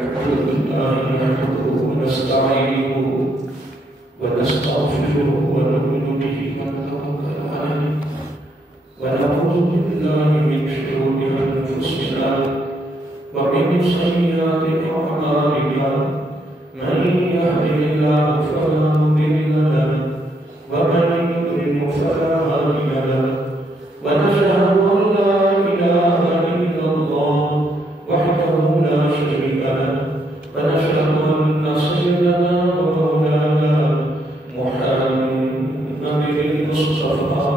نحمده ونستعينه ونستغفره ونؤمن به ونتوكل عليه ونعوذ بالله من شرور أنفسنا ومن سيئات أعمالنا من يهده الله فلا مضل له ومن يضلل فلا هادي له ونشهد أن لا إله إلا الله وحده لا شريك له ونشهد أن سيدنا ومولانا محمد المصطفى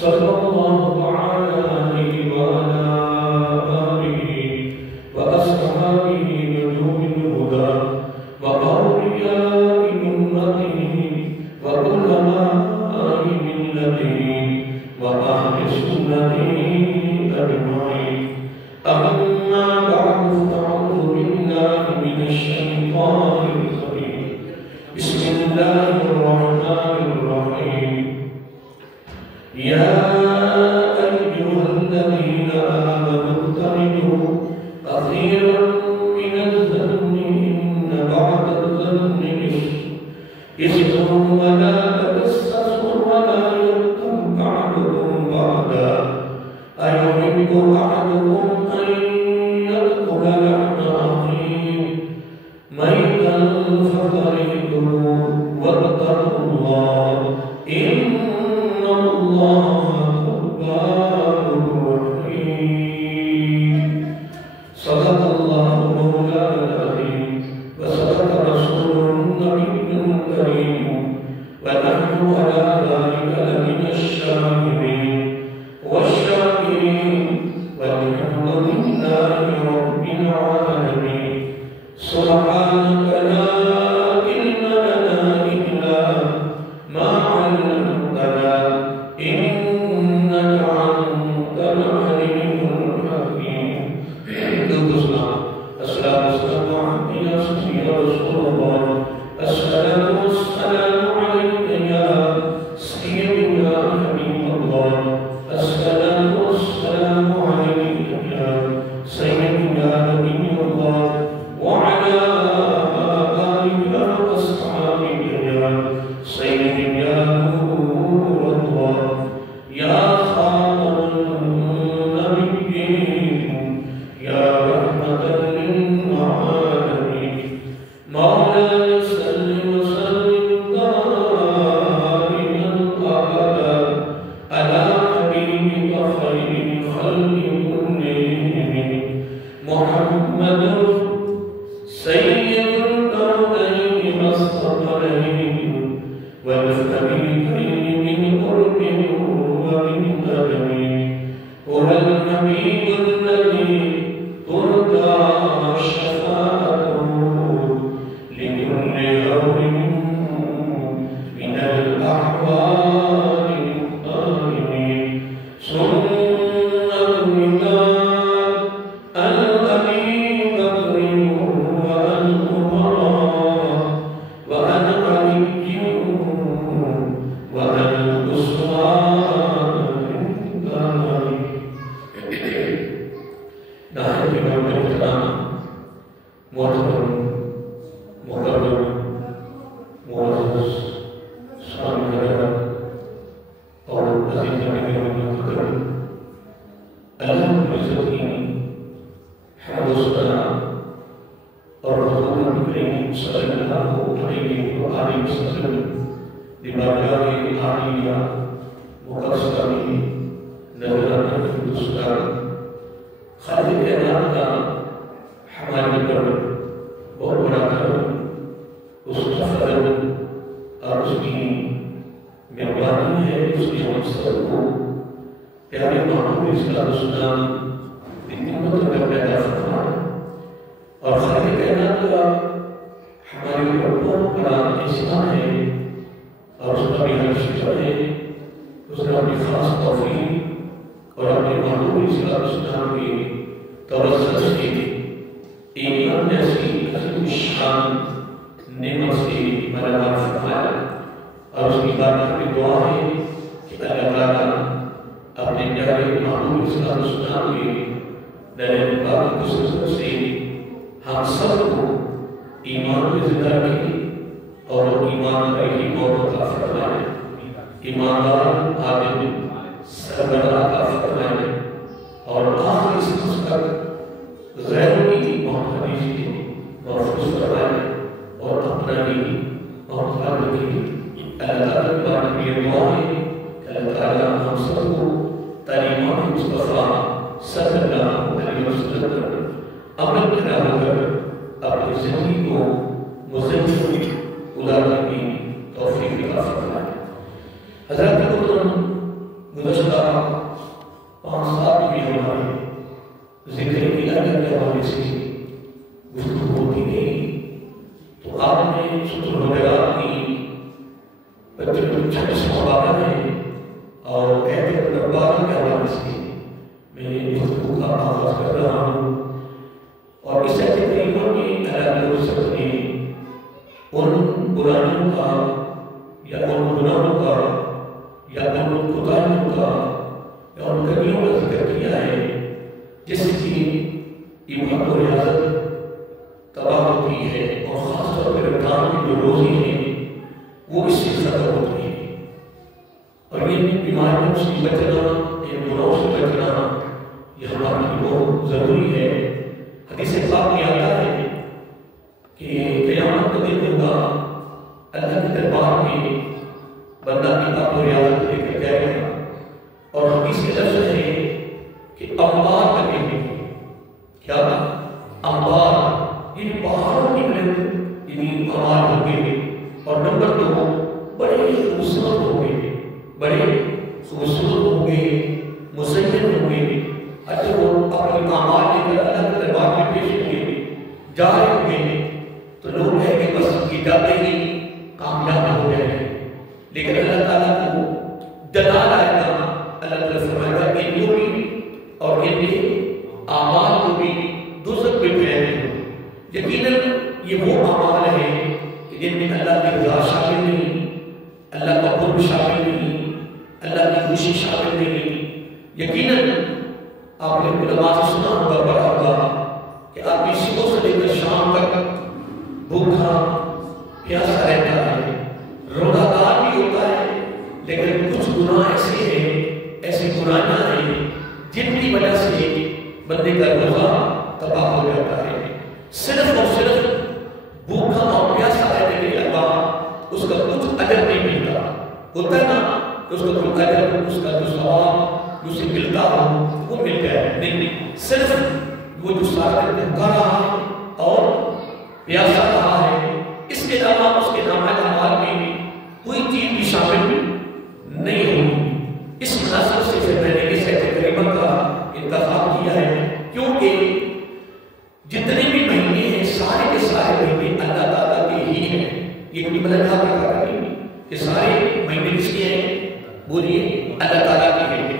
صلى الله تعالى عليه وعلى آله وأصحابه نجوم الهدى وأولياء أمته وعلماء ملته وأهل سنته أجمعين. أما بعد فأعوذ بالله من الشيطان الرجيم. بسم الله الرحمن الرحيم. يا أيها الذين آمنوا اجتنبوا كثيرا من الظن إن بعض الظن إثم ولا تجسسوا ولا يغتب بعضكم بعضا أيحب أحدكم أن يأكل لحم أخيه ميتا فكرهتموه واتقوا الله إن الله تواب رحيم. صدق الله مولانا العظيم وصدق رسوله النبي الكريم ونحن على ذلك لمن الشاهدين والشاكرين والحمد لله رب العالمين. سبحانك لا علم لنا إلا ما علمتنا إنك أنت العليم الحكيم. السلام عليك يا سيدي رسول الله. الصلاة والسلام عليك يا سيدي يا حبيب الله. الصلاة والسلام عليك يا سيدي يا نبي الله وعلى آلك وأصحابك يا سيدي يا نور الله يا خاتم النبيين يا رحمة للعالمين. مولاي صل وسلم دائما أبدا على حبيبك خير الخلق كلهم محمد سيد الكونين والثقلين والفريقين من قرب ومن أدب. هو الحبيب الذي ترضى شفاعته لكل هول من الأحوال القائمين. سنة الوداد الأبي بكر والأمراء وأن علي وأن عثمان نحن بالكرام محترم مكرم معزز سامعین اور عزیزان محترم، اللہ العزت کی حمد و ثنا اور رسول کریم صلی اللہ علیہ وآلہ وسلم دی بارگاہ عالیہ مقدسہ میں نذرانہ خدوسکار خالق کائنات کا ہمارے پر بہت بڑا کرم، اس کا فضل اور اس کی مہربانی ہے، اس کی ہم سب کو پیارے محمد صلی اللہ علیہ وسلم امت میں پیدا فرمایا. اور خالق کائنات کا ہمارے اوپر بہت بڑا احسان ہے اور اس کا بھی ہر شکر ہے. اس نے اپنی خاص توفیق اور اپنے محبوب صلی اللہ علیہ وسلم کی توسط سے ایمان جیسی عظیم شان نعمت سے مددگار فرمایا. اور اس کی بارگاہ میں دعا ہے کہ اللہ تعالیٰ اپنے پیارے محبوب صلی اللہ علیہ وسلم کے در پاک خصوص سے ہم سب کو ایمان میں زندہ رکھے اور ایمان کا ہی موت عطا فرمائے، ایماندار عادل سربراہ عطا فرمائے، اور آخری سانس تک غیروں کی موت حدیث محفوظ فرمائے اور اپنا بھی موت حال رکھے۔ اللہ تعالیٰ کی بات میں یہ دعا ہے کہ اللہ تعالیٰ ہم سب کو تعلیمات مصطفیٰ صلی اللہ علیہ وسلم پر عمل کرا کر اپنی زندگی کو مزین گزارنے کی توفیق عطا فرمائے۔ حضرت محترم گزشتہ 5 سال میں ہمارے ذکر الہی کے حوالے سے گفتگو ہوتی گئی، تو آپ نے سورۃ الحجرات کی 25 پارہ ہے اور آیت نمبر 12 کے حوالے سے میں گفتگو کا آغاز کر رہا ہوں، اور اس آیت کریمہ میں اللہ رب نے ان برائیوں کا یا ان گناہوں کا یا ان کوتاہیوں کا یا ان کمیوں کا ذکر کیا ہے جس کی عبادت و ریاضت تباہ ہوتی ہے، اور خاص طور پر رمضان کی جو روزی ہے وہ اس سے زیادہ ہوتی ہے، اور یہ بیماریوں سے بچنا، ان گناہوں سے بچنا یہ ہمارے لیے بہت ضروری ہے۔ حدیث پاک میں آتا ہے کہ قیامت کا دن ہوگا، اللہ کے دربار میں بندہ عبادت و ریاضت لے کر جائے گا، اور حدیث کے لفظ ہے کہ انبار لگے ہوئے، کیا انبار، یہ پہاڑوں کی مانند یعنی انبار ہوں گے، اور نمبر 2 بڑے خوبصورت ہوں گے، بڑے خوبصورت ہوں گے، مزین ہوں گے، اچھا وہ اپنے اعمال لے کر اللہ کے دربار میں پیش ہوں گے، جا رہے ہوں گے تو لوگ کہیں گے بس یہ جاتے ہی کامیاب ہو جائیں گے، لیکن اللہ تعالیٰ کو دلال آئے گا، اللہ تعالیٰ فرمائے گا ان کو بھی اور ان کے اعمال کو بھی دوزخ میں پھینک دو۔ یقیناً یہ وہ اعمال ہیں کہ جن میں اللہ کی رضا شامل نہیں، اللہ کا قرب شامل نہیں، اللہ کی خوشی شامل نہیں۔ یقیناً آپ نے علماء سے سنا ہوگا، پڑھا ہوگا کہ آدمی صبح سے لے کر شام تک بھوکا پیاسا رہتا ہے، روزہ دار بھی ہوتا ہے، لیکن کچھ گناہ ایسے ہیں، ایسی برائیاں ہیں جن کی وجہ سے بندے کا روزہ تباہ ہو جاتا ہے۔ صرف اور صرف بھوکا اور پیاسا رہنے کے علاوہ اس کا کچھ اجر نہیں ملتا، ہوتا ہے نا کہ اس کا کوئی اجر، اس کا جو ثواب اسے ملتا ہو وہ مل جائے، نہیں، صرف وہ جو سارا دن بھوکا رہا ہے اور پیاسا رہا ہے، اس کے علاوہ اس کے نامہ اعمال میں کوئی چیز بھی شامل نہیں ہوگی۔ اس مناسبت سے پھر میں نے اس آیت کریمہ کا انتخاب کیا ہے، کیونکہ جتنے بھی مہینے ہیں سارے کے سارے مہینے اللہ تعالیٰ کے ہی ہیں، یہ کوئی ملکہ کا کہا نہیں کہ سارے مہینے کس کے ہیں، بولیے اللہ تعالیٰ کے ہیں،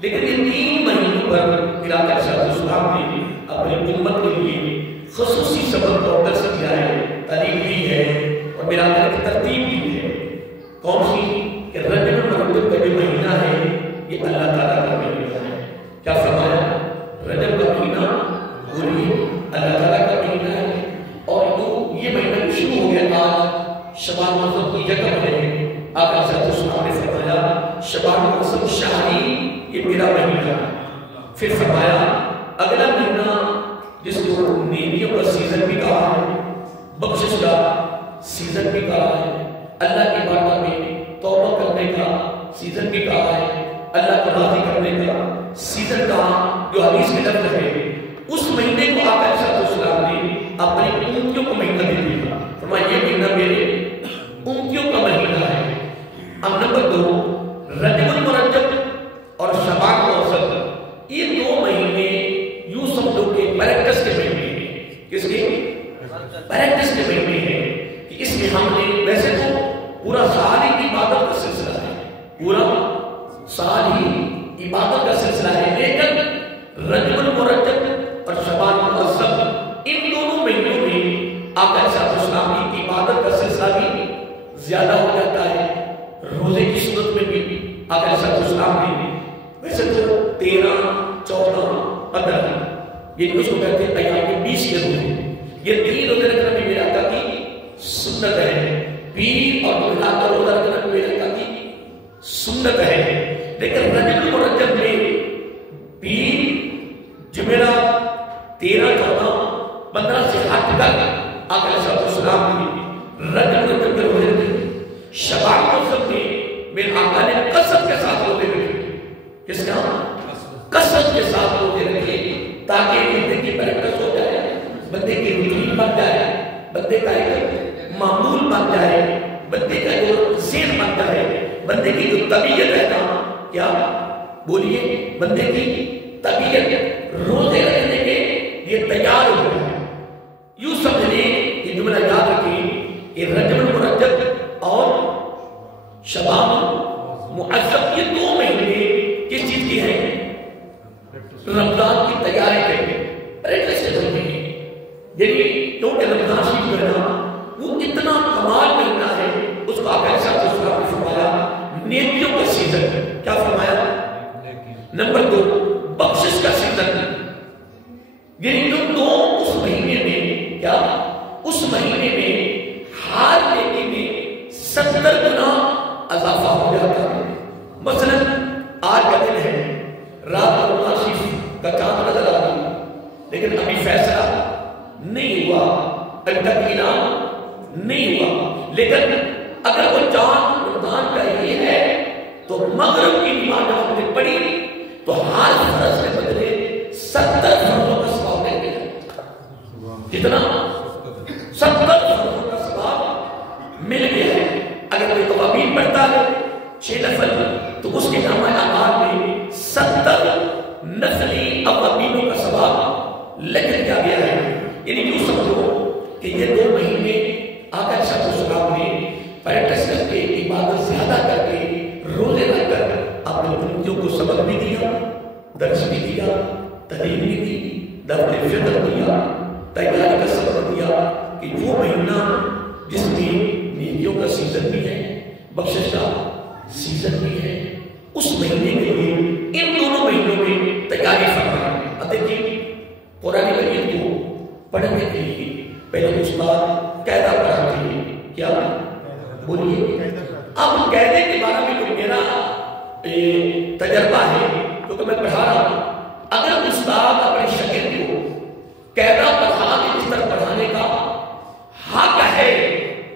لیکن ان 3 مہینوں پر میرا السلام نے اپنی امت کے لیے خصوصی سبب اور درس دیا ہے، تعلیم دی ہے، اور میرا ترتیب دی ہے۔ کون سی؟ کہ رجب المرجب کا جو مہینہ ہے یہ اللہ تعالیٰ کا مہینہ ہے۔ کیا فرمایا؟ رجب کا مہینہ بولیے اللہ تعالیٰ کا مہینہ ہے، اور تو یہ مہینہ شروع ہو گیا آج شبان معظم کی جگہ ہے۔ آقا صلی اللہ علیہ وسلم نے فرمایا شبان معظم شہری یہ میرا مہینہ ہے۔ پھر فرمایا اگلا مہینہ جس کو نیکیوں کا سیزن بھی کہا ہے، بخشش کا سیزن بھی کہا ہے، اللہ کی بارگاہ میں توبہ کرنے کا سیزن بھی کہا ہے، اللہ کو راضی کرنے کا سیزن کہا، جو حدیث میں لفظ ہے۔ اس مہینے کو آقا صلی اللہ علیہ وسلم نے اپنی امتیوں کو مہینہ دے دیا، فرمایا یہ مہینہ میرے امتیوں کا مہینہ ہے۔ اب نمبر 2 رجب المرجب اور شعبان معظم، یہ 2 مہینے یوں سمجھو کہ پریکٹس کے مہینے ہیں۔ کس کے؟ پریکٹس کے مہینے ہیں کہ اس میں ہم نے ویسے تو پورا سال ہی عبادت کا سلسلہ ہے، پورا سال ہی عبادت کا سلسلہ ہے، لیکن رجب المرجب اور شعبان معظم ان دونوں مہینوں میں آقا صلی اللہ علیہ وسلم کی عبادت کا سلسلہ بھی زیادہ ہو جاتا ہے۔ روزے کی صورت میں بھی آقا صلی اللہ علیہ وسلم نے ویسے تو 13، 14، 15 یہ اس کو کہتے ہیں ایام 20 کے روزے، یہ 3 روزے رکھنا بھی میرے آقا کی سنت ہے. پیر اور جمعہ کا روزہ رکھنا بھی میرے آقا کی سنت ہے. لیکن رجب المرجب میں پیر جمعرات 13 14 15 سے ہٹ کر آقا علیہ السلام نے رجب المرجب کے روزے رکھے. شعبان موسم میں میرے آقا نے قسم کے ساتھ روزے رکھے. کس کا؟ قسم کے ساتھ روزے رکھے تاکہ بندے کی پریکٹس ہو جائے, بندے کی روٹین بن جائے, بندے کا ایک معمول بن جائے, بندے کا جو ذہن بن جائے, بندے کی جو طبیعت ہے نا, کیا بولیے, بندے کی طبیعت روزے رکھنے کے یہ تیار ہو جائے. یوں سمجھنے یہ جملہ یاد رکھیں کہ رجب المرجب اور شعبان معظم یہ 2 مہینے کس چیز کی ہیں؟ رمضان کی تیاری کریں. یعنی کیونکہ رمضان شریف جو ہے نا وہ اتنا کمال مہینہ ہے, اس کو آپ ایسا فرمایا نیکیوں کا سیزن. کیا فرمایا؟ نمبر 2 بخشش کا سیزن. یعنی جو اس مہینے میں کیا اس مہینے میں ہر نیکی میں 70 گنا اضافہ ہو جاتا ہے. مثلا آج کا دن ہے, رات کو رمضان شریف کا چاند نظر آ رہا, لیکن ابھی فیصلہ نہیں ہوا, ابھی تک اعلان نہیں ہوا. لیکن اگر وہ چاند رمضان کا ہی ہے تو مغرب کی نماز جب ہم نے پڑھی تو ہر فرض کے بدلے 70 فرضوں کا ثواب مل گیا. کتنا؟ 70 فرضوں کا ثواب مل گیا ہے. اگر کوئی توابین پڑھتا ہے 6 نفل تو اس کے نامہ اعمال میں 70 نفلی اوابینوں کا ثواب لکھ دیا گیا ہے. یعنی کیوں سمجھو کہ یہ 2 مہینے آقا صلی اللہ علیہ وسلم نے پریکٹس کر کے, عبادت زیادہ کر کے, روزے رکھ کر اپنے امتیوں کو سبق بھی دیا, درس بھی دیا, تعلیم بھی دی, دعوت فطر دیا, تیاری کا سبق دیا کہ وہ مہینہ جس میں نیکیوں کا سیزن بھی ہے, بخشش کا سیزن بھی ہے, اس مہینے کے لیے ان دونوں مہینوں میں تیاری فرمائیں. اب دیکھیے قرآن مجید کو پڑھنے کے لیے پہلے استاد قاعدہ پڑھاتے ہیں. کیا بولیے؟ اب قاعدے کے بارے میں جو میرا تجربہ ہے کیونکہ میں پڑھا رہا ہوں, اگر استاد اپنے شاگرد کو قاعدہ پڑھا کے اس طرح پڑھانے کا حق ہے,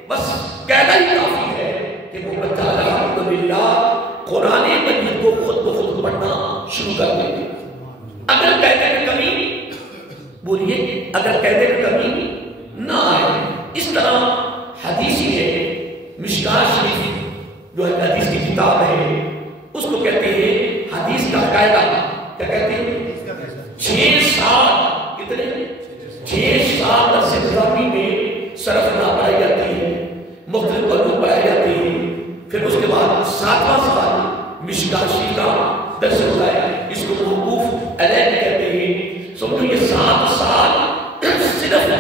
بس قاعدہ ہی کافی ہے کہ وہ بچہ الحمدللہ قرآن مجید کو خود بخود پڑھنا شروع کر دے. اگر قاعدے میں کمی, بولیے, اگر قاعدے میں کمی نہ آئے, اس طرح حدیثی ہے, مشکات شریف جو ہے حدیث کی کتاب ہے, اس کو کہتے ہیں حدیث کا قاعدہ. کیا کہتے ہیں؟ 6 سال کتنے 6 سال درس نظامی میں صرف نہ پڑھائی جاتی ہے, مختلف علوم پڑھائی جاتی ہیں. پھر اس کے بعد 7واں سال مشکات شریف کا درس ہوتا ہے, اس کو موقوف علیہ کہتے ہیں. سمجھو یہ 7 سال صرف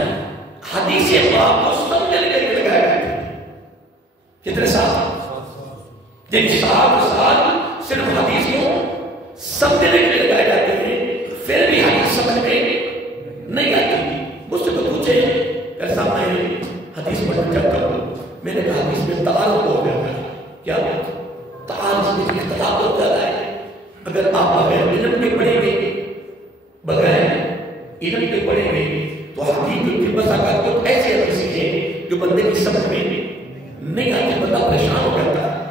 حدیث پاک کو سمجھنے کے لیے لگائے گئے تھے. کتنے سال؟ جن 7 سال صرف حدیث کو سمجھنے کے لیے لگائے جاتے ہیں, پھر بھی حدیث سمجھ میں نہیں آتی. مجھ سے تو پوچھے ایسا میں حدیث پڑھنا چاہتا ہوں, میں نے کہا حدیث میں تعارف ہو گیا ہے. کیا تعارف میں اختلاف ہو جاتا ہے. اگر آپ بغیر علم کے پڑھیں گے, بغیر علم کے پڑھیں گے تو حدیث کی مساقات تو ایسے حدیث ہیں جو بندے کی سمجھ میں نہیں آتی, بندہ پریشان ہو جاتا ہے.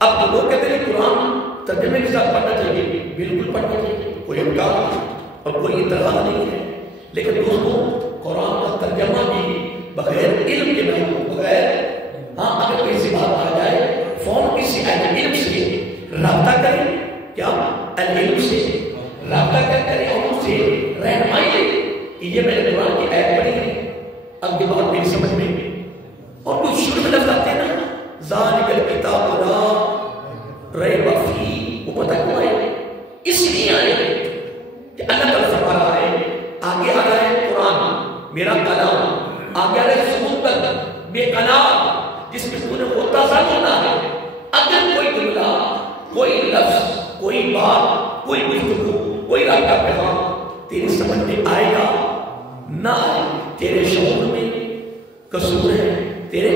اب تو لوگ کہتے ہیں قرآن ترجمے کے ساتھ پڑھنا چاہیے, بالکل پڑھنا چاہیے, کوئی انکار اور کوئی اعتراض نہیں ہے. لیکن دوستوں قرآن کا ترجمہ بھی بغیر علم کے نہیں ہو, بغیر اگر کوئی سی بات آ جائے فون کسی علم سے رابطہ کریں. کیا علم سے رابطہ کریں اور ان سے رہنمائی لیں کہ یہ میں نے قرآن کی آیت پڑھی ہے, اب یہ بات میری سمجھ میں, اور کچھ شروع میں لفظ آتے ہیں نا ذالک الکتاب لا ریب فیہ, وہ پتہ کیوں آئے؟ اس لیے آئے کہ اللہ تعالیٰ فرما رہا ہے, آگے آ رہا ہے قرآن میرا کلام, آگے آ رہا ہے ثبوت پر بے کلام جس میں تو نے متصل ہونا ہے. اگر کوئی جملہ, کوئی لفظ, کوئی بات, کوئی گفتگو, کوئی رابطہ پیغام تیری سمجھ میں آئے گا نہ آئے, تیرے شعور میں قصور ہے، تیرے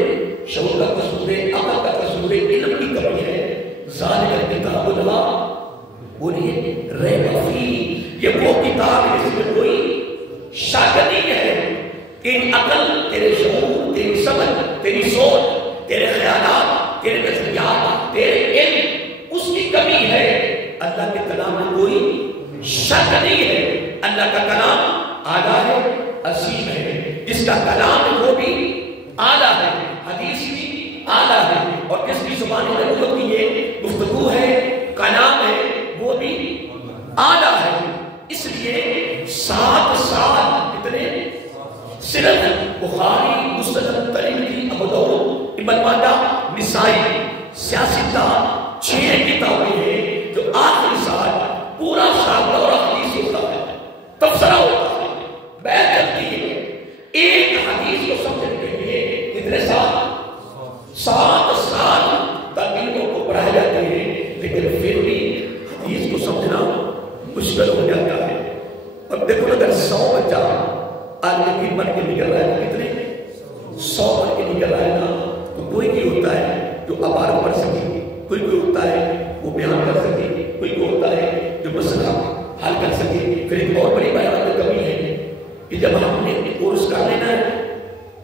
شعور کا قصور ہے، عقل کا قصور ہے، علم کی کمی ہے. ذالک کتاب اللہ، بولیے ریب فیہ، یہ وہ کتاب ہے جس میں کوئی شک نہیں ہے. تیری عقل، تیرے شعور، تیری سمجھ، تیری سوچ، تیرے خیالات، تیرے نظریات، تیرے علم، اس کی کمی ہے. اللہ کے کلام میں کوئی شک نہیں ہے. اللہ کا کلام اعلیٰ ہے، عظیم ہے. جس کا کلام ہے وہ بھی اعلیٰ ہے، حدیث بھی اعلیٰ ہے، اور جس کی زبان نبوت کی یہ گفتگو ہے، کلام ہے، وہ بھی اعلیٰ ہے. اس لیے 7 سال اتنے صرف بخاری، مسلم، ترمذی، ابو داؤد، ابن ماجہ، نسائی، سیاستہ، 6 کتابیں ہیں جو آخری سال پورا سال دورہ حدیث ہوتا ہے، تفسیرہ ہوتا ہے، بیان چلتی ہے. ایک حدیث کو سمجھنے کے لیے کتنے سال؟ 7 سال تک علموں کو پڑھائے جاتے ہیں، لیکن پھر بھی حدیث کو سمجھنا مشکل ہو جاتا ہے. اب دیکھو اگر 100 بچہ عالم علم بن کے نکل رہا ہے، کتنے 100 بن کے نکل رہا ہے نا، تو کوئی بھی ہوتا ہے جو عبارت پڑھ سکے، کوئی ہوتا ہے وہ بیان کر سکے، کوئی ہوتا ہے جو مسئلہ حل کر سکے. پھر ایک اور بڑی بات کمی ہے کہ جب ہم نے کورس کر لینا ہے،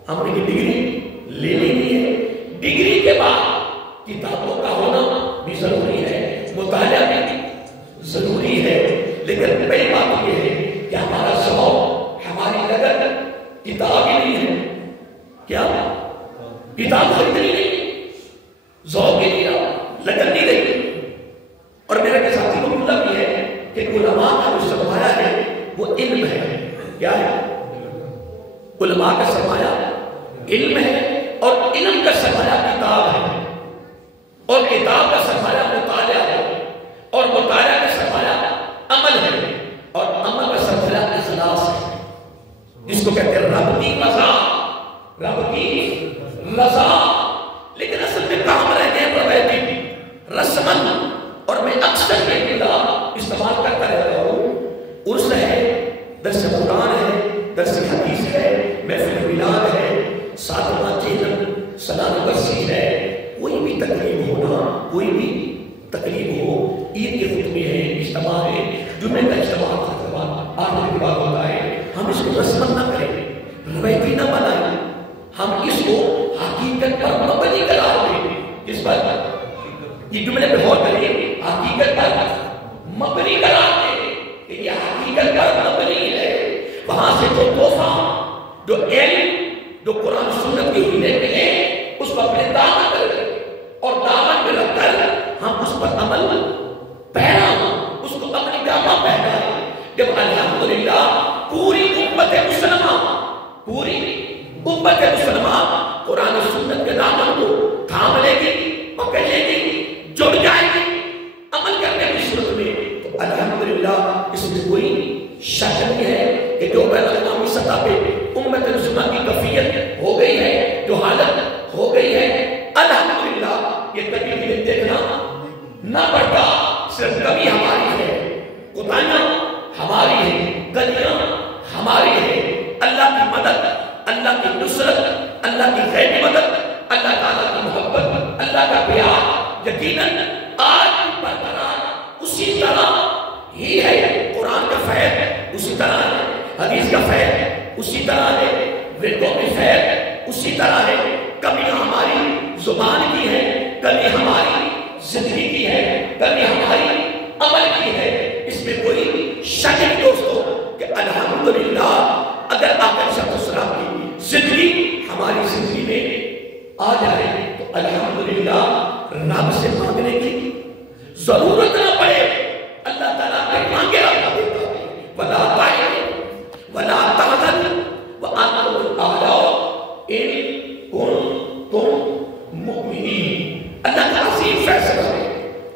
ہم نے ڈگری لے لینی ہے، ڈگری کے بعد کتابوں کا ہونا بھی ضروری ہے، مطالعہ بھی ضروری ہے. لیکن بڑی بات یہ ہے کہ ہمارا شوق، ہماری لگن کتاب ہی نہیں ہے. کیا کتاب خریدنی نہیں، ذوق ہی نہیں رہا، لگن نہیں رہی. اور میرے کے ساتھی کو مطلب یہ ہے کہ علماء کا جو سرمایہ ہے وہ علم ہے. کیا ہے؟ علماء کا سرمایہ علم ہے، اور علم کا سرمایہ کتاب ہے، اور کتاب کا سرمایہ مطالعہ ہے، اور مطالعہ کا سرمایہ عمل ہے، اور عمل کا سرمایہ اخلاص ہے، جس کو کہتے ہیں رب کی رضا. رب کی رضا. لیکن اصل میں کام رہتے ہیں روایتی رسمن، اور میں اکثر یہ جملہ استعمال کرتا رہتا ہوں. عرس ہے، درس قرآن ہے، درس حدیث ہے، محفل میلاد ہے، 7واں چیلن، سالانہ برسی ہے، کوئی بھی تقریب ہونا، کوئی بھی تقریب ہو، عید کے خطبے ہیں، اجتماع ہے، جمعے کا اجتماع آخر کے بعد ہوتا ہے، ہم اس کو رسمن نہ کریں، روایتی نہ بنائیں. ہم اس کو حقیقت پر مبنی قرار دیں. اس پر یہ جملے پہ غور کریں، حقیقت پر مبنی قرار دیں کہ یہ حقیقت پر مبنی ہے. وہاں سے جو تحفہ، جو علم، جو قرآن سنت کی ہوئی ملے، اس کو اپنے دامن میں رکھیں، اور دامن میں رکھ کر ہم اس پر عمل پیرا ہوں، اس کو اپنی جامہ پہنا ہے. جب الحمدللہ پوری امت مسلمہ، پوری امت مسلمہ قرآن و سنت کے دامن کو تھام لے گی، پکڑ لے گی، جڑ جائے گی عمل کرنے کی صورت میں، تو الحمدللہ اس میں کوئی شک نہیں ہے کہ جو بین الاقوامی سطح پہ امت مسلمہ کی کفیت ہو گئی ہے، جو حالت ہو گئی ہے، الحمدللہ یہ کبھی بھی دیکھنا نہ پڑتا. صرف کمی ہماری ہے، کوتاہیاں ہماری ہے، غلطیاں ہماری ہے. اللہ کی مدد، اللہ کی نصرت، اللہ کی غیبی مدد، اللہ تعالیٰ کی محبت، اللہ کا پیار یقیناً آج بھی برقرار اسی طرح ہی ہے. قرآن کا فیض اسی طرح ہے، حدیث کا فیض اسی طرح ہے، وردوں کی فیض اسی طرح ہے. کمی ہماری زبان کی ہے، کمی ہماری زندگی کی ہے، کمی ہماری عمل کی ہے. اس میں کوئی شک نہیں دوستو کہ الحمدللہ اگر آقا صلی اللہ علیہ وسلم کی زندگی ہماری زندگی میں آ جائے تو الحمدللہ رب سے مانگنے کی ضرورت نہ پڑے. اللہ تعالیٰ نے مانگے رکھا دیتا ہے. وَلَا تَحْزَنُوا وَلَا تَحْزَنُوا وَأَنْتُمُ الْأَعْلَوْنَ إِن كُنتُم مُؤْمِنِينَ. اللہ کا عظیم فیصلہ ہے،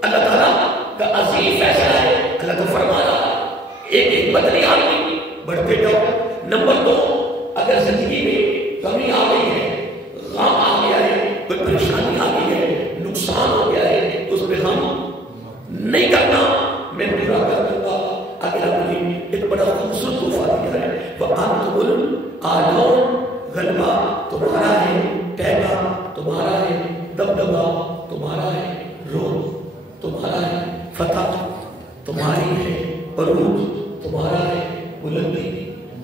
اللہ تعالیٰ کا عظیم فیصلہ ہے. اللہ تو فرما رہا ایک بدنی آدمی بڑھتے جاؤ. نمبر 2، اگر زندگی میں کمی آ گئی ہے، غم آ گیا ہے، کوئی پریشانی آ گئی ہے، نقصان ہو گیا ہے، تو اس پہ غم نہیں کرنا، میں پورا کر دوں گا. اگر آپ نے ایک بڑا خوبصورت تحفہ دیا ہے، وَأَنْتُمُ الْأَعْلَوْنَ تمہارا ہے، ٹہکا تمہارا ہے، دبدبا تمہارا ہے، روح تمہارا ہے، فتح تمہاری ہے، عروج تمہارا ہے، بلندی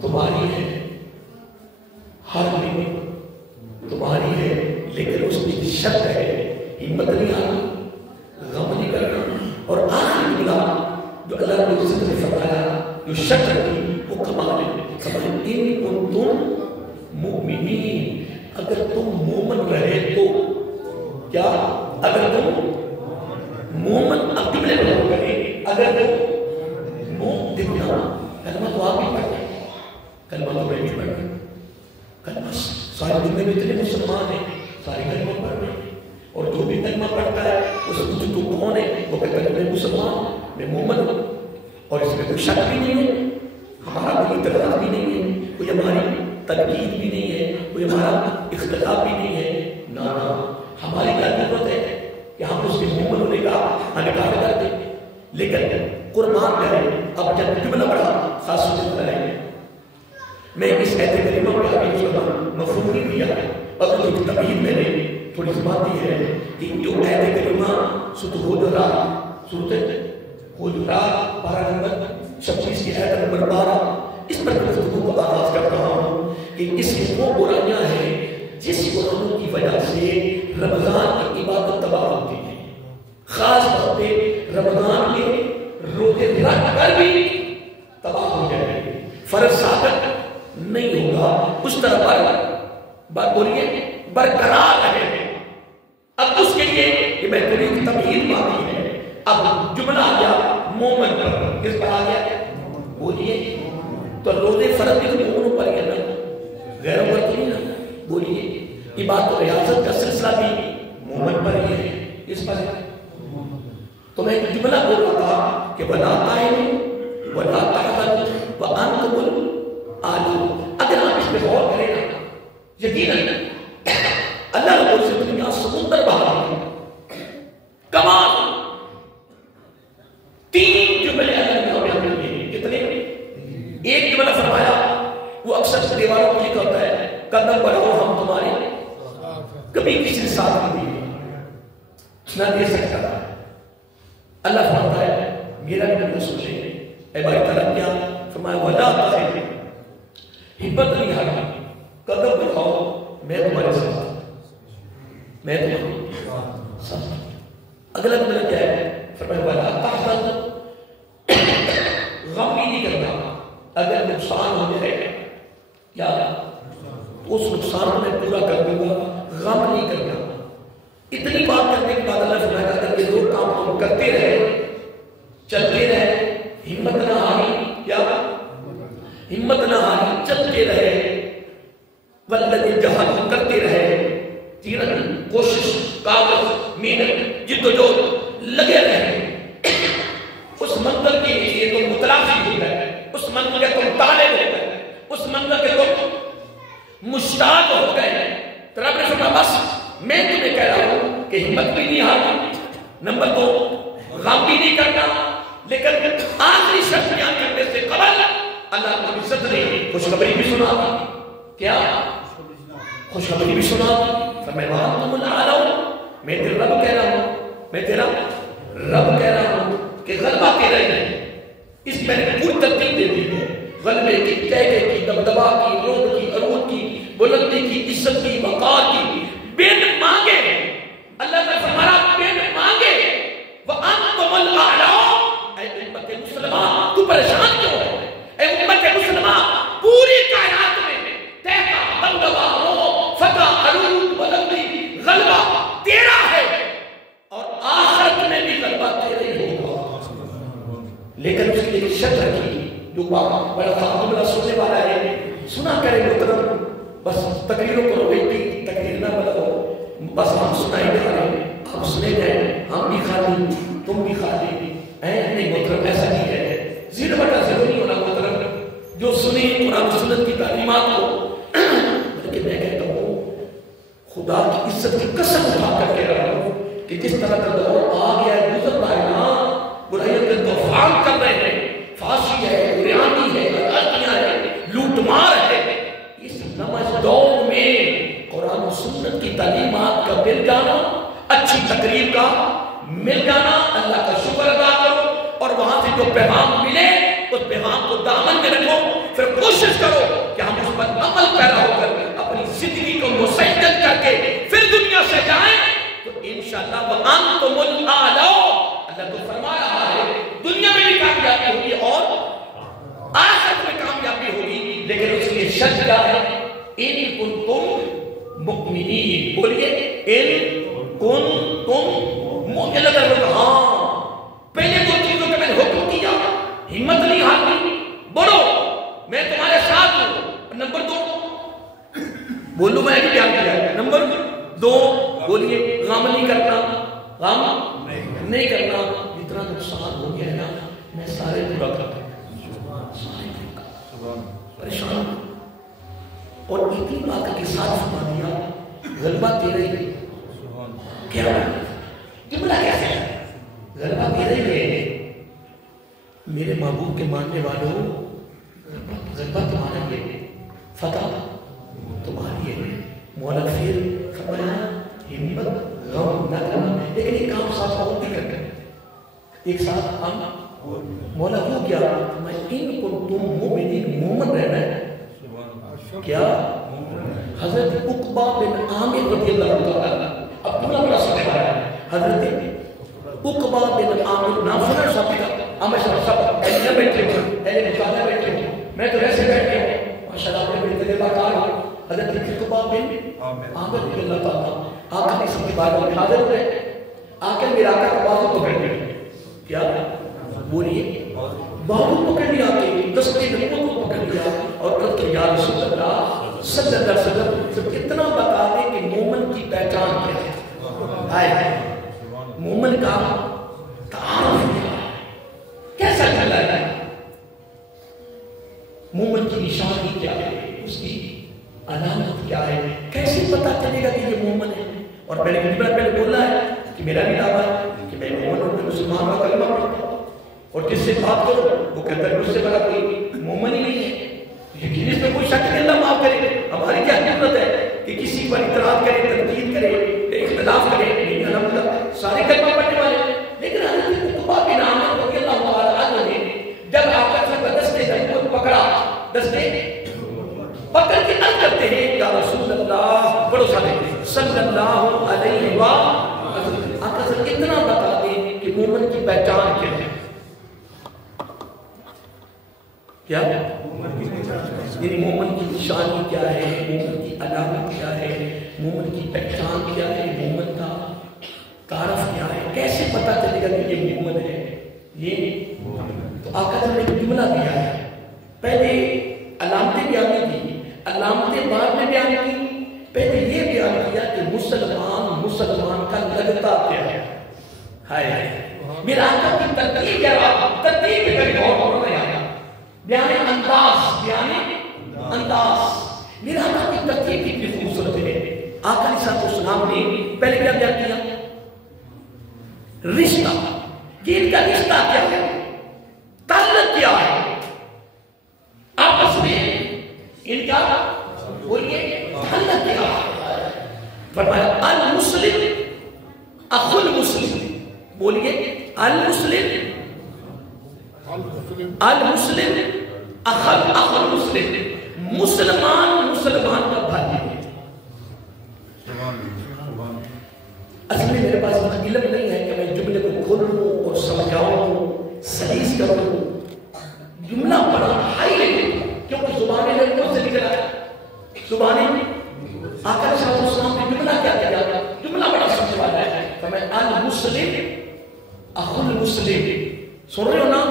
تمہاری ہے، ہر نعمت تمہاری ہے، لیکن اس کی شرط ہے ہمت نہیں آنا، غم نہیں کرنا۔ اور آخری جملہ جو اللہ رب العزت نے فرمایا، جو شرط کی وہ کمال ہے، ان کنتم مؤمنین، اگر تم مومن رہے تو کیا، اگر تم مومن اب جملے میں کریں، اگر تم مومن دیکھنا کلمہ تو آپ بھی پڑھتے ہیں، کلمہ تو میں بھی پڑھ رہا ہوں، کلمہ سارے دنیا میں اتنے مسلمان ہیں، سارے کلمہ پڑھ رہے ہیں، اور جو بھی کلمہ پڑھتا ہے اس میں تو کون ہے، وہ کہتا ہے میں مسلمان، میں مومن ہوں، اور اس میں کوئی شک بھی نہیں ہے، ہمارا کوئی اعتراض بھی نہیں ہے، کوئی ہماری تنقید بھی نہیں ہے، کوئی ہمارا اختلاف بھی نہیں ہے، نہ ہماری کیا ضرورت ہے کہ ہم اس کے مومن ہونے کا انکار کر دیں، لیکن قربان کریں۔ اب جب جملہ پڑھا خاص طور پر میں اس ایت کریمہ کو ابھی اس کا مفہوم نہیں دیا، اور جو تمہید میں نے تھوڑی سی بات دی ہے کہ جو ایت کریمہ سورۃ حجرات، سورۃ حجرات پارہ نمبر 26 کی آیت نمبر 12، اس پر گفتگو کو آغاز کر رہا ہوں کہ اس میں وہ برائیاں ہیں جس برائیوں کی وجہ سے رمضان کی عبادت تباہ ہوتی ہے، خاص طور پہ رمضان کے روزے رکھ کر بھی تباہ ہو جائے گی، فرض ثابت نہیں ہوگا، اس طرح پر بات بولیے برقرار رہے گا۔ اب اس کے لیے یہ میں تھوڑی تمہید باقی ہے، اب جملہ آ گیا مومن پر، کس پر آ گیا بولیے، تو روزے فرض بھی تو مومنوں پر ہی ہے نا، غیروں پر تو نہیں نا، بولیے عبادت و ریاضت کا سلسلہ بھی مومن پر ہی ہے، اس پر ہے۔ تو میں ایک جملہ بول رہا تھا کہ وَلَا تَهِنُوا وَلَا تَحْزَنُوا وَأَنْتُمُ الْأَعْلَوْنَ، اگر آپ اس پہ غور کریں نا، یقیناً اللہ رب العزت نے یہاں سمندر بہا دیا، کمال، تین جملے اللہ نے دیے، کتنے؟ ایک جملہ فرمایا وہ اکثر دیواروں کو لکھا ہوتا ہے، قدم بڑھاؤ ہم تمہارے، کبھی کسی نے ساتھ نہیں دیا، نہ دے سکتا۔ اللہ فرماتا ہے میرا بھی سوچے اے بھائی تعالیٰ کیا فرمایا، وَلَا تَهِنُوا، ہمت نہیں ہارنا، قدم بڑھاؤ میں تمہارے ساتھ، میں تمہارے ساتھ۔ اگلا جملہ کیا ہے؟ فرمایا وَلَا تَحْزَنُوا، غم بھی نہیں کرنا، اگر نقصان ہو جائے کیا اس نقصان میں پورا کر دوں گا، غم نہیں کرنا۔ اتنی بات کرنے کے بعد اللہ فرمایا اگر یہ دو کام تم کرتے رہے، چلتے رہے، ہمت نہ ہاری، کیا ہمت نہ ہاری، چلتے رہے، والذی جہاد کرتے رہے، تیرن کوشش، کاغذ، محنت، جدوجہد لگے رہے، اس منزل کے لیے تم متلافی ہو گئے، اس منزل کے تم طالب ہو گئے، اس منزل کے تم مشتاق ہو گئے، تو رب نے فرمایا بس میں تمہیں کہہ رہا ہوں کہ ہمت بھی نہیں ہارنا، نمبر دو غم بھی نہیں کرنا، لیکن آخری شرط بیان کرنے سے قبل اللہ رب العزت نے خوشخبری بھی سنا دی، کیا خوشخبری بھی سنا دی، فرمایا وَأَنْتُمُ الْأَعْلَوْنَ، میں تیرا رب کہہ رہا ہوں، میں تیرا رب کہہ رہا ہوں کہ غلبہ تیرا ہی ہے، اس میں نے پوری ترتیب دے دی ہے، غلبے کی، ٹہکے کی، دبدبا کی، روح کی، عروج کی، بلندی کی، عزت کی، وقار کی، بن مانگے، اللہ نے فرمایا بن مانگے، وَأَنْتُمُ الْأَعْلَوْنَ، اے امت مسلمان تو پریشان کیوں ہے؟ اے امت مسلمان پوری کائنات میں ٹہکا، دبدبا، روح، فتح، عروج، بلندی، غلبہ تیرا ہے، اور آخرت میں بھی غلبہ تیرا ہی ہوگا، لیکن اس کی ایک شرط رکھی جو بڑا تعاملہ سننے والا ہے، سنا کرے محترم، بس تقریروں کو رویتی تقریر نہ بناؤ، بس ہم سنائی جا رہے ہیں، ہم سنے جائیں، ہم بھی خالی تم بھی خالی، نہیں محترم ایسا نہیں ہے، زیر بٹا ضروری ہونا محترم، جو سنی قرآن و سنت کی تعلیمات کو، بلکہ میں کہتا ہوں خدا کی عزت کی قسم اٹھا کر کہہ رہا ہوں کہ جس طرح کا دور آ گیا ہے، گزر رہا ہے نا، برائیوں کے طوفان کر رہے ہیں، فاشی ہے، بریانی ہے، غلطیاں ہے، لوٹ مار ہے، اس نمج دور میں سنت کی تعلیمات کا مل جانا، اچھی تقریر کا مل جانا، اللہ کا شکر ادا کرو، اور وہاں سے جو پیغام ملے اس پیغام کو دامن میں رکھو، پھر کوشش کرو کہ ہم اس پر عمل پیرا ہو کر اپنی زندگی کو مسجد کر کے پھر دنیا سے جائیں تو انشاءاللہ وَأَنْتُمُ الْأَعْلَوْنَ، اللہ تو فرما رہا ہے دنیا میں بھی کامیابی ہوگی اور آخرت میں کامیابی ہوگی، لیکن اس کی شرط کیا ہے؟ ان کنتم مؤمنین، بولیے ان کنتم مؤمنین۔ ہاں پہلے دو چیزوں کا میں نے حکم کیا، ہمت نہیں ہارنی، بڑھو، میں تمہارے ساتھ ہوں۔ نمبر 2 بولو، میں بھی بیان کیا ہے۔ نمبر 2 بولیے غم نہیں کرنا، غم نہیں کرنا۔ جتنا نقصان ہو گیا ہے نا میں سارے پورا کرتا ہوں، پریشان اور اتنی بات کے ساتھ فرما دیا غلبہ تیرے ہی کیا جملہ کیسے ہے؟ غلبہ تیرے ہی ہے میرے محبوب کے ماننے والوں، غلبہ تمہارا ہی ہے، فتح تمہاری ہے۔ مولا پھر فرمایا ہمت غم نہ کرنا، لیکن ایک کام ساتھ اور بھی کرتے ہیں، ایک ساتھ ہم مولا کیوں کیا؟ میں ان کو تم مومنین، مومن رہنا ہے کیا؟ حضرت عقبہ بن عامر رضی اللہ تعالیٰ، اب پورا بڑا سکتا ہے، حضرت عقبہ بن عامر، نام سنا صاحب کا؟ ہمیں سب ایلیاں بیٹھے ہوں، ایلیاں مطالعہ بیٹھے ہوں، میں تو ویسے بیٹھے ہوں، ماشاءاللہ آپ نے بڑی تجربہ کار ہوں۔ حضرت عقبہ بن عامر رضی اللہ تعالیٰ آقا کی سب کے بارے میں حاضر ہوئے، آقا میرا آقا کا بازو پکڑ لیا، کیا بولیے بازو پکڑ لیا، کہ دستے نبوت کو پکڑ لیا اور کہتے ہیں یا رسول اللہ صلی اللہ علیہ وسلم سب اتنا بتا دیں کہ مومن کی پہچان کیا ہے، آئے مومن کا تعارف کیا ہے، کیسا چلا ہے، مومن کی نشانی کیا ہے، اس کی علامت کیا ہے، کیسے پتا چلے گا کہ یہ مومن ہے؟ اور میں نے کچھ بار پہلے بولا ہے کہ میرا بھی دعویٰ ہے کہ میں مومن ہوں، میں مسلمان کا کلمہ پڑھتا ہوں، اور جس سے بات کرو وہ کہتا ہے مجھ سے بڑا کوئی مومن ہی نہیں ہے۔ لیکن اس میں کوئی شک نہیں، اللہ معاف کرے، ہماری کیا ضرورت ہے کہ کسی پر اعتراض کرے، تنقید کرے، اختلاف کرے؟ نہیں، الحمدللہ سارے کلمہ پڑھنے والے ہیں۔ لیکن حضرت عقبہ بن عامر رضی اللہ تعالیٰ عنہ نے جب آقا سے دستے نبوت پکڑا، دستے پکڑ کے عرض کرتے ہیں یا رسول اللہ، بڑو سارے صلی اللہ علیہ وسلم، آقا سے اتنا بتا دیں کہ مومن کی پہچان کیا ہے، کیا یعنی مومن کی نشانی کیا ہے، مومن کی علامت کیا ہے، مومن کی پہچان کیا ہے، مومن کا تعارف کیا ہے، کیسے پتا چلے گا کہ یہ مومن ہے؟ یہ تو آقا نے ایک جملہ دیا ہے، پہلے علامتیں بیان کی، علامتیں بعد میں بیان کی، پہلے یہ بیان کیا کہ مسلمان کا لگتا کیا ہے، ہائے میرا آقا کی ترتیب کیا رہا، ترتیب پہ کبھی اور نہیں آیا، بیان انداز میرا آقا کی ترتیب کتنی خوبصورت ہے۔ آقا علیہ السلام نے پہلے کیا بیان کیا؟ رشتہ، کہ ان کا رشتہ کیا ہے، تعلق کیا ہے، آپس میں ان کا بولیے تعلق کیا ہے؟ فرمایا المسلم اخو المسلم، بولیے المسلم اخو المسلم، مسلمان کا بھائی ہے۔ اصل میں میرے پاس علم نہیں ہے کہ میں جملے کو کھولوں اور سمجھاؤں، سلیس کروں، جملہ بڑا ہائی لیول، کیونکہ زبانیں لوگوں سے نکلا ہے، زبانیں آقا صلی اللہ علیہ وسلم نے جملہ کیا کیا، جملہ بڑا سمجھ والا ہے، کہ میں المسلم اخو المسلم، سن رہے ہو نا؟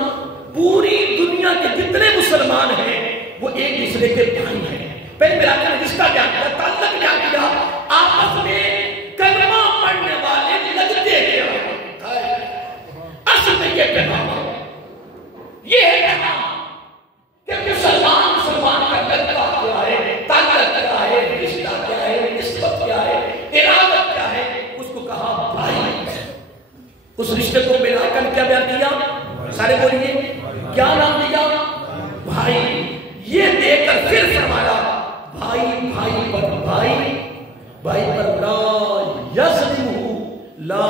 پوری دنیا کے جتنے مسلمان ہیں وہ ایک دوسرے کے بھائی ہیں۔ پہلے میرا آقا نے رشتہ بیان کیا، تعلق بیان کیا، آپس میں کلمہ پڑھنے والے لگتے کیا، اصل میں یہ پیغام ہے، یہ ہے پیغام کہ مسلمان کا لگتا کیا ہے، تعلق کیا ہے، رشتہ کیا ہے، نسبت کیا ہے، ارادت کیا ہے، اس کو کہا بھائی۔ اس رشتے کو میرا آقا نے کیا بیان کیا؟ سارے بولیے کیا نام دیا؟ بھائی۔ یہ دے کر پھر فرمایا بھائی بھائی پر بھائی بھائی پر لا یظلمہ،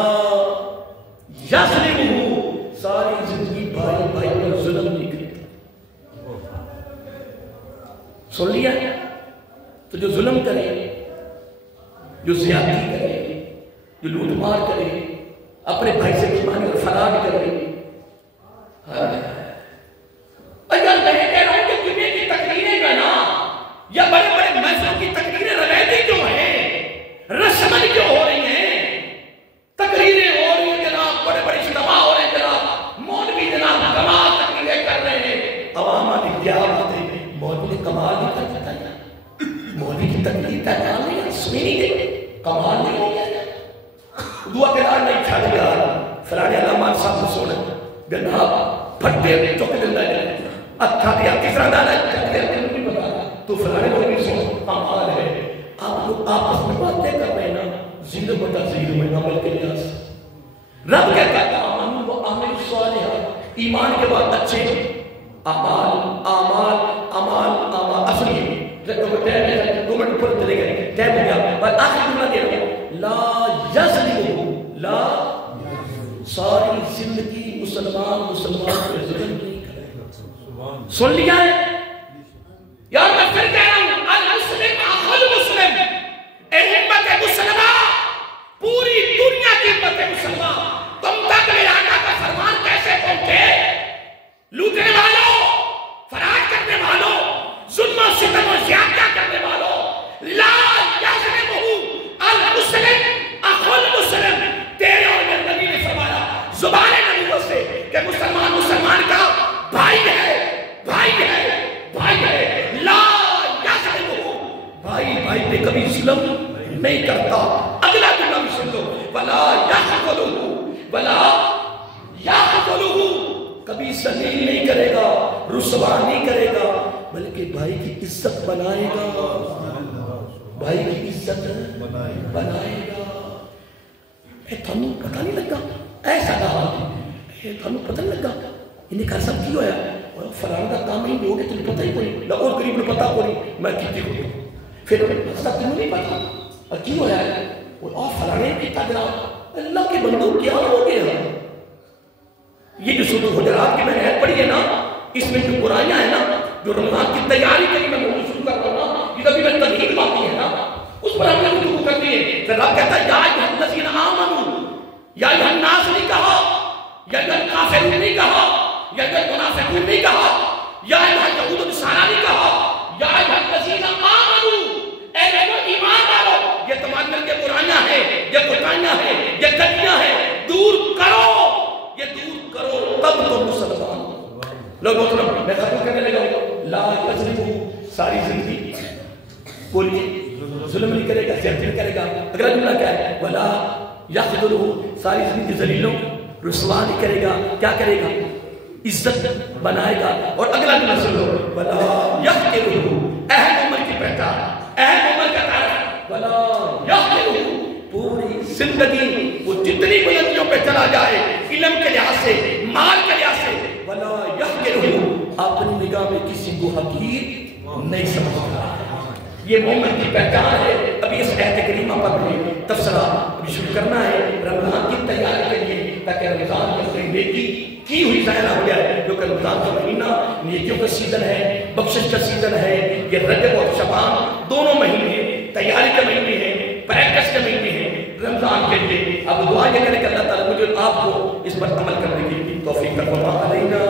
ساری زندگی بھائی پر ظلم نہیں کرتا. سن لیا؟ تو جو ظلم کرے، جو زیادتی کرے، جو لوٹ مار کرے، اپنے بھائی سے بےمانی اور فراڈ کرے، اگر میں کہہ رہا ہوں کہ دنیا کی تقریریں کا نا یا بڑے بڑے محفلوں کی تقریریں روایتی کیوں ہیں، رسمن کیوں ہو رہی ہیں، تقریریں ہو رہی ہیں جناب، بڑے بڑے اجتماع ہو رہے ہیں جناب، مولوی جناب کمال تقریریں کر رہے ہیں، عوام آدھی کیا بات ہے، مولوی نے کمال نہیں کر دیتا ہے، مولوی کی تقریر کمال نہیں ہے، سنی نہیں دے کمال نہیں ہو گیا، دعا کے دار نہیں چھا دیا، فلانے علامات صاحب سے سونا جناب پھٹے چوک دلہ جائے اچھا دیا کسرا دانا نہیں بتا تو فلانے کو بھی سو کمال ہے. آپ لوگ آپس میں باتیں کر رہے ہیں نا، زیر بتا زیر میں عمل کے لیاس رب کہتا ہے آمن و عامل صالحہ، ایمان کے بعد اچھے اعمال اصلی دو منٹ پر چلے گئے ٹائم ہو گیا اور آخر جملہ دے رہا ہوں لا یظلمہ، لا ساری زندگی مسلمان پہ ظلم نہیں کرے. سن لیا ہے یار، میں پھر کہہ رہا ہوں المسلم اخو المسلم، امت مسلمہ، پوری دنیا کی امت مسلمہ تم تک میرے آقا کا فرمان کیسے پہنچے؟ لوٹنے والوں، فراڈ کرنے والوں، ظلم و ستم و زیادتیاں کرنے والوں، لا یظلمہ المسلم اخو المسلم. تیرے اور میرے نبی نے فرمایا زبان نبوت سے کہ مسلمان کا بھائی ہے. لا یظلمہ، بھائی پہ کبھی ظلم نہیں کرتا. اگلا جملہ بھی سن لو، ولا یخذلہ، کبھی ذلیل نہیں کرے گا، رسوا نہیں کرے گا، بلکہ بھائی کی عزت بنائے گا، بھائی کی عزت بنائے گا. تھانوں پتہ نہیں لگا ایسا کہا، تھانوں پتہ نہیں لگا انہیں کہا سب کی ہویا فلان کا کام نہیں ہوگے تمہیں پتہ ہی کوئی نہ اور قریب نے پتہ کوئی میں کیتی ہوئی پھر حسد تمہیں نہیں پتا کی ہویا ہے اور فلانے کی تجربہ اللہ کے بندوں کیا ہو گیا. یہ جو سورۃ حجرات کی میں نے پڑھی ہے نا، اس میں جو برائیاں ہیں نا، جو رمضان کی تیاری کے لیے میں موضوع شروع کر رہا ہوں نا، یہ کبھی میں تنقید باقی ہے نا، اس پر ہم نے گفتگو کرنی ہے. پھر رب کہتا ہے یا ایھا الذین آمنوا، یا ایھا الناس نہیں کہا، یا ایھا الکافرون نہیں کہا، یا ایھا المنافقون نہیں کہا، یا ایھا الیہود والنصارى نہیں کہا، یا ایھا الذین آمنوا، اے لوگوں ایمان لاؤ، یہ تمام مل کے برائیاں ہیں، یہ کوتاہیاں ہیں، یہ غلطیاں ہیں، دور کرو، یہ دور کرو تب تو مسلمان. لوگوں کو میں ختم کرنے لگا ہوں. لا یظلمہ، ساری زندگی کوئی ظلم نہیں کرے گا، زیادتی نہیں کرے گا. اگلا جملہ کیا ہے؟ ولا یخذلہ، ساری زندگی ذلیلوں رسوا نہیں کرے گا. کیا کرے گا؟ عزت بنائے گا. اور اگلا جملہ سن لو، ولا یحقرہ، اہم عمر کی پہچان، اہم عمر کا تعارف، ولا یحقرہ، پوری زندگی وہ جتنی بلندیوں پہ چلا جائے علم کے لحاظ سے، مال کے لحاظ سے، ولا یحقرہ، اپنی نگاہ میں کسی کو حقیر نہیں سمجھتا. یہ مومن کی پہچان ہے. ابھی اس آیت کریمہ پر ہمیں تفسیرہ ابھی شروع کرنا ہے رمضان کی تیاری کے لیے، تاکہ رمضان میں اپنی نیکی کی ہوئی ظاہرہ ہو جائے. کیونکہ رمضان کا مہینہ نیکیوں کا سیزن ہے، بخشش کا سیزن ہے. یہ رجب اور شعبان دونوں مہینے تیاری کے مہینے ہیں، پریکٹس کے مہینے ہیں رمضان کے لیے. اب دعا یہ کریں کہ اللہ تعالیٰ مجھے آپ کو اس پر عمل کرنے کی توفیق عطا فرمائے.